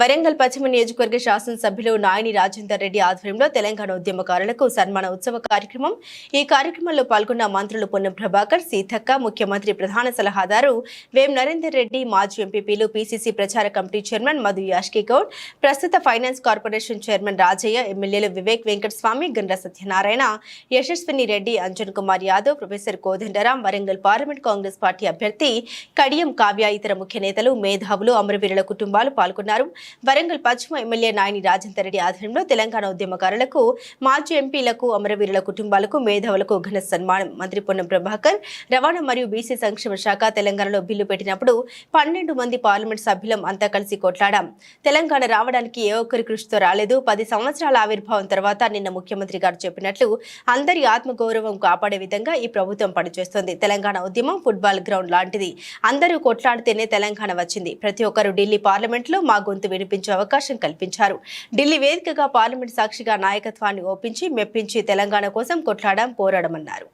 వరంగల్ పశ్చిమ నియోజకవర్గ శాసనసభ్యులు నాయని రాజేందర్ రెడ్డి ఆధ్వర్యంలో తెలంగాణ ఉద్యమకారులకు సన్మాన ఉత్సవ కార్యక్రమం. ఈ కార్యక్రమంలో పాల్గొన్న మంత్రులు పొన్నం ప్రభాకర్, సీతక్క, ముఖ్యమంత్రి ప్రధాన సలహాదారు వేం నరేందర్ రెడ్డి, మాజీ ఎంపీపీలు, పీసీసీ ప్రచార కమిటీ చైర్మన్ మధు యాష్కి గౌడ్, ప్రస్తుత ఫైనాన్స్ కార్పొరేషన్ చైర్మన్ రాజయ్య, ఎమ్మెల్యేలు Vivek Venkataswamy, Gandra Satyanarayana, Yashaswini Reddy, Anjan Kumar Yadav, professor Kodandaram, Warangal parliament Congress party అభ్యర్థి కడియం కావ్య, ఇతర ముఖ్య నేతలు, మేధావులు, అమరవీరుల కుటుంబాలు పాల్గొన్నారు. వరంగల్ పశ్చిమ ఎమ్మెల్యే నాయని రాజేందర్ రెడ్డి ఆధ్వర్యంలో తెలంగాణ ఉద్యమకారులకు, మాజీ ఎంపీలకు, అమరవీరుల కుటుంబాలకు, మేధావులకు ఘన సన్మానం. మంత్రి పొన్నం ప్రభాకర్ రవాణా మరియు బీసీ సంక్షేమ శాఖ తెలంగాణలో బిల్లు పెట్టినప్పుడు 12 మంది పార్లమెంట్ సభ్యులం అంతా కలిసి కొట్లాడాం. తెలంగాణ రావడానికి ఏ ఒక్కరి కృషితో రాలేదు. 10 సంవత్సరాల ఆవిర్భావం తర్వాత నిన్న ముఖ్యమంత్రి గారు చెప్పినట్లు అందరి ఆత్మగౌరవం కాపాడే విధంగా ఈ ప్రభుత్వం పనిచేస్తోంది. తెలంగాణ ఉద్యమం ఫుట్బాల్ గ్రౌండ్ లాంటిది. అందరూ కొట్లాడితేనే తెలంగాణ వచ్చింది. ప్రతి ఒక్కరు ఢిల్లీ పార్లమెంట్ లో మా గొంతు వినిపించే అవకాశం కల్పించారు. ఢిల్లీ వేదికగా పార్లమెంట్ సాక్షిగా నాయకత్వాన్ని ఒప్పించి మెప్పించి తెలంగాణ కోసం కొట్లాడడం, పోరాడమన్నారు.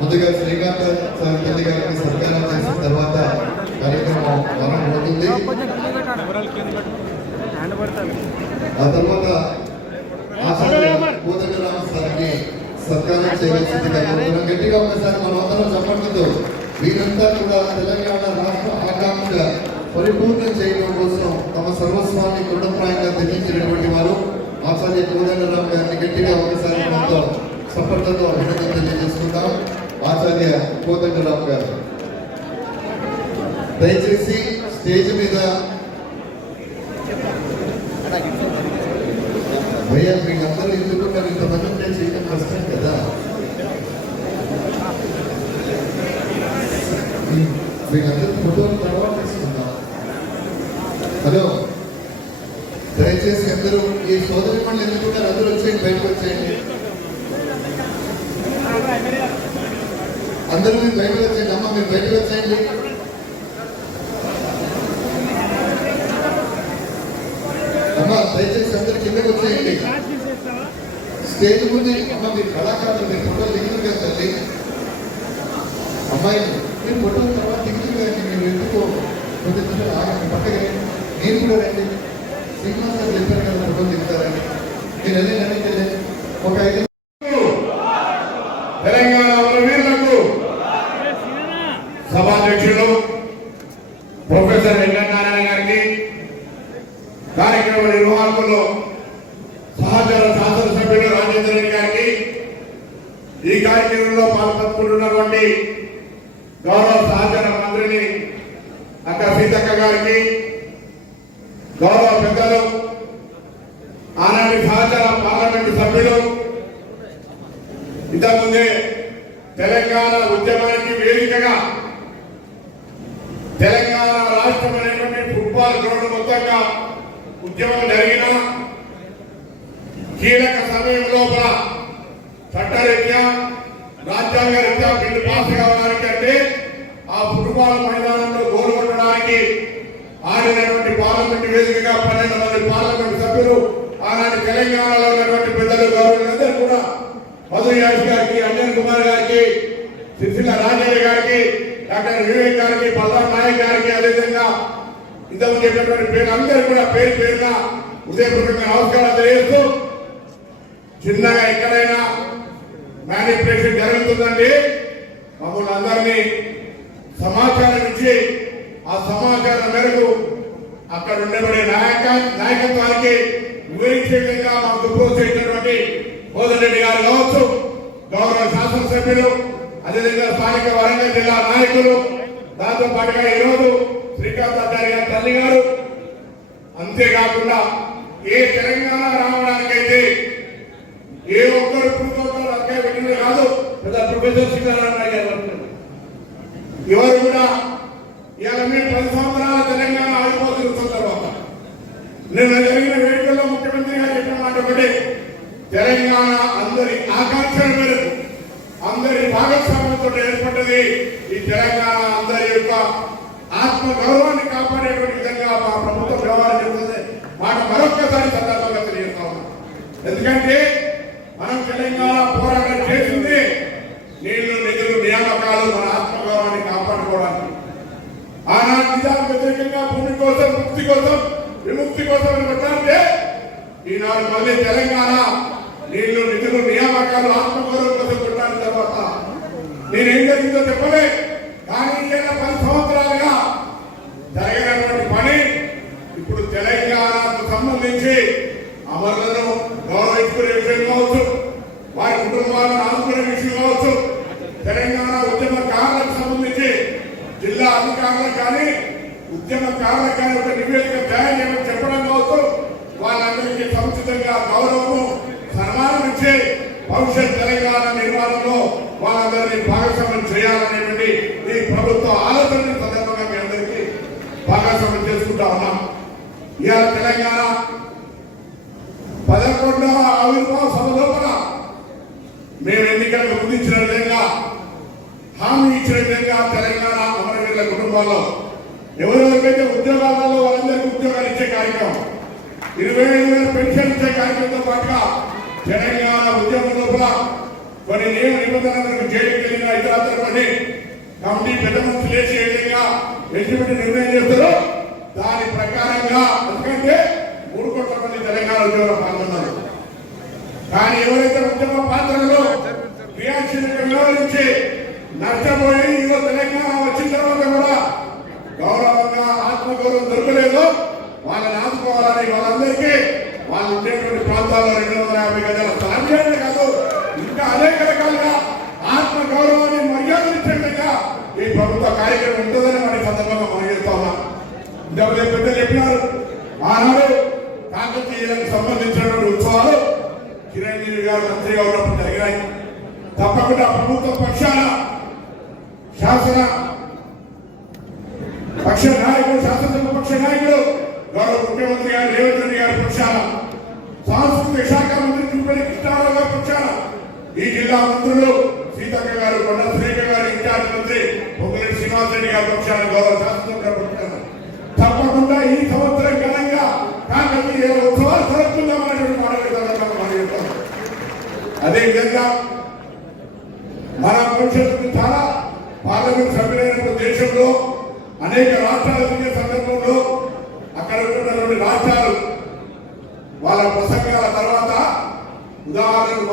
ముందుగా శ్రీకాంత్ సార్ తల్లి గారికి సత్కారం చేసిన తర్వాత కార్యక్రమం ప్రారంభమవుతుంది. ఆ తర్వాత ఆచార్య కోదండరామ సార్ని సత్కారం చేయవలసిందిగా కోరుతున్నాం. గట్టిగా ఒకసారి మనం అందరం చెప్పడంతో వీరంతా కూడా తెలంగాణ రాష్ట్ర ఆకాంక్ష పరిపూర్ణం చేయడం కోసం తమ సర్వస్వాన్ని కొండప్రాయంగా తెగించినటువంటి వారు ఆచార్య కోదండరామ గారిని గట్టిగా ఒకసారి మనతో సపోర్ట్లతో అభినందన తెలియజేసుకుంటాం. ఆచార్య కోదండరామ్ గారు దయచేసి స్టేజ్ మీద భయ్యా మీరందరూ ఎందుకున్నారు, ఇంతమంది ఉంటే చేయడం కష్టం కదా. మీరందరూ ఫోటోలు తర్వాత తీసుకుందాం. హలో, దయచేసి అందరూ ఈ సోదరి పనులు ఎందుకున్నారు, అందరూ వచ్చేయండి, బయటకు వచ్చేయండి. అందరూ మీరు బయటకు వచ్చేయండి. అమ్మ మీరు బయటకు వచ్చేయండి. అమ్మ దయచేసి అందరు కిందకు వచ్చేయండి. స్టేజ్ ముందు అమ్మ మీరు కళాకారులు, మీరు ఫోటోలు దిగుతుంది కదా తల్లి. అమ్మాయి మీరు ఫోటోల తర్వాత దిగుతుంది కదండి. మీరు ఎందుకు కొద్దిగా ఆగండి, పక్కగా నేను కూడా రండి. శ్రీనివాస్ గారు చెప్పారు కదా ఫోటోలు దిగుతారని. మీరు వెళ్ళండి. ఒక 5 తెలంగాణ అమరవీరులకు సభాధ్యక్షులు ప్రొఫెసర్ వెంకటనారాయణ గారికి, కార్యక్రమ నిర్వాహకులు సహచర శాసనసభ్యులు రాజేందర్ రెడ్డి గారికి, ఈ కార్యక్రమంలో పాల్పంచుకుంటున్నటువంటి గౌరవ సహచర మంత్రిని అక్క సీతక్క గారికి, గౌరవ పెద్దలు ఆనాటి సహచర పార్లమెంటు సభ్యులు, ఇంతకుముందే తెలంగాణ ఉద్యమానికి వేదికగా తెలంగాణ రాష్ట్రం అనేటువంటి ఫుట్బాల్ గ్రౌండ్ మొత్తంగా ఉద్యమం జరిగిన కీలక సమయం లోపల చట్టరీత్యా రాజ్యాంగ రీత్యా బిల్లు పాస్ కావడానికి అంటే ఆ ఫుట్బాల్ మైదానంలో గోలు కొట్టడానికి ఆడినటువంటి పార్లమెంట్ వేదికగా 12 మంది పార్లమెంట్ సభ్యులు, ఆనాటి తెలంగాణలో ఉన్నటువంటి పెద్దలు, గౌరవులందరూ కూడా మధు యాష్కి గారికి, అంజన్ కుమార్ గారికి, సిరిసిల్ల రాజయ్య గారికి, డాక్టర్ వివేక్ గారికి, బల్లాం నాయక్ గారికి, అదేవిధంగా ఇంతకుముందు చెప్పినటువంటి పేర్లందరూ కూడా పేరు పేరున హృదయపూర్వకంగా నమస్కారాలు తెలియజేస్తూ, చిన్నగా ఎక్కడైనా మ్యానిపులేషన్ జరుగుతుందండి, మమ్మల్ని అందరినీ సమాచారం ఇచ్చి ఆ సమాచారం మేరకు అక్కడ ఉండబడే నాయకత్వానికి వివరించే విధంగా మాకు ప్రోత్సహించినటువంటి కోదండరెడ్డి గారు కావచ్చు, గౌరవ శాసనసభ్యులు, అదేవిధంగా స్థానిక వరంగల్ జిల్లా నాయకులు, దాంతో పాటుగా ఈరోజు శ్రీకాంత్ గారి తల్లి గారు, అంతేకాకుండా ఏ తెలంగాణ రావడానికైతే ఏ ఒక్కరు పూర్తవుతారో అక్కడ పెట్టిన కాదు, పెద్ద ప్రొఫెసర్ సీతారామయ్య గారు ఎవరు కూడా ఇవాళ మీరు 10 సంవత్సరాల తెలంగాణ ఆగిపోతున్న తర్వాత నిన్న జరిగిన వేడుకల్లో ముఖ్యమంత్రి గారు చెప్పిన మాట ఒకటి, తెలంగాణ అందరి ఆకాంక్షల మేరకు అందరి భాగస్వామ్యంతో ఏర్పడ్డది ఈ తెలంగాణ. అందరి యొక్క ఆత్మ గౌరవాన్ని కాపాడేటువంటి విధంగా మా ప్రభుత్వం వ్యవహారం చెబుతుంది మాట మరొక్కసారి సందర్భంగా తెలియజేస్తా ఉన్నాం. ఎందుకంటే మనం తెలంగాణ పోరాటం చేసింది నీళ్లు నిధులు నియామకాలు మన ఆత్మగౌరవాన్ని కాపాడుకోవడానికి. ఆనాడు నిజానికి వ్యతిరేకంగా భూమి కోసం ముక్తి కోసం విముక్తి కోసం కొట్టాలంటే ఈనాడు మళ్ళీ తెలంగాణ నీళ్లు నిధులు నియామకాలు ఆత్మగౌరవం కోసం కొట్టాలి. తర్వాత నేనేం జరిగిందో చెప్పలే, కానీ 10 సంవత్సరాలుగా జరిగినటువంటి పని ఇప్పుడు తెలంగాణకు సంబంధించి అమరులను గౌరవించుకునే విషయం కావచ్చు, వారి కుటుంబాలను ఆదుకునే విషయం కావచ్చు, తెలంగాణ ఉద్యమకారులకు సంబంధించి జిల్లా అధికారులకు కానీ ఉద్యమకారులకు కానీ ఒక నివేదిక తయారు చేయమని చెప్పడం కావచ్చు, వాళ్ళందరికీ సముచితంగా గౌరవము సన్మానం ఇచ్చి భవిష్యత్ తెలంగాణ నిర్మాణంలో వాళ్ళందరినీ భాగస్వామ్యం చేయాలనేటువంటి ఈ ప్రభుత్వ ఆలోచనని సందర్భంగా మీ అందరికీ భాగస్వామ్యం చేసుకుంటా ఉన్నాం. ఇవాళ తెలంగాణ 11వ ఆవిర్భావ సభ లోపల మేము ఎన్నికలకు ముందించిన విధంగా హామీ ఇచ్చిన విధంగా తెలంగాణ అమరవీరుల కుటుంబాల్లో ఎవరెవరికైతే ఉద్యోగాలలో వాళ్ళందరికీ ఉద్యోగాలు ఇచ్చే కార్యక్రమం, 25,000 పెన్షన్ ఇచ్చే కార్యక్రమంతో పాటుగా తెలంగాణ ఉద్యమం లోపల కొన్ని నియమ నిబంధనలకు జైలుకి వెళ్ళిన ఇతర కొన్ని కమిటీ పెద్ద మనుషులు వేసి ఏ విధంగా ఎలిజిబిలిటీ నిర్ణయం చేస్తారో దాని ప్రకారంగా, ఎందుకంటే 3 కోట్ల మంది తెలంగాణ ఉద్యోగంలో పాల్గొన్నారు. కానీ ఎవరైతే ఉద్యమ పాత్రలో క్రియాశీలంగా వ్యవహరించి నష్టపోయి ఈరోజు తెలంగాణ వచ్చిన తర్వాత కూడా గౌరవంగా ఆత్మగౌరవం దొరకలేదు, వాళ్ళని ఆదుకోవాలని వాళ్ళందరికీ వాళ్ళు ఉండేటువంటి ప్రాంతాల్లో 250 గజాల స్థలాన్ని కాదు ఇంకా అనేక రకాలుగా ఆత్మ గౌరవాన్ని మర్యాద ఇచ్చే విధంగా ఈ ప్రభుత్వ కార్యక్రమం ఉంటుందని మన సందర్భంగా మనం చెప్తా ఉన్నాం. ఇంతకుముందే పెద్దలు చెప్పినారు, ఆనాడు కాకతీయులకు సంబంధించినటువంటి ఉత్సవాలు చిరంజీవి గారు మంత్రిగా ఉన్నప్పుడు జరిగినాయి. తప్పకుండా ప్రభుత్వ పక్షాన శాసన పక్ష నాయకుడు శాసనసభ పక్ష నాయకుడు గౌరవ ముఖ్యమంత్రి గారు రేవంత్ రెడ్డి గారి పక్షాన, సాంస్కృతిక శాఖ మంత్రి తిరుపతి కృష్ణారావు గారి పక్షాన, ఈ జిల్లా మంత్రులు సీతక్క గారు, కొండ సురేఖ గారు, ఇన్ఛార్జ్ మంత్రి పొంగులేటి శ్రీనివాసరెడ్డి గారి పక్షాన, గౌరవ శాసనసభ పక్షాన తప్పకుండా ఈ సంవత్సరం ఘనంగా కాకతీయ ఉత్సవాలు జరుపుకుందామనేటువంటి మాట. అదేవిధంగా మన భవిష్యత్తు చాలా పార్లమెంట్ సభ్యులైన దేశంలో అనేక రాష్ట్రాలు తిరిగే సందర్భంలో అక్కడ ఉన్నటువంటి రాష్ట్రాలు వాళ్ళ ప్రసంగాల తర్వాత ఉదాహరణకు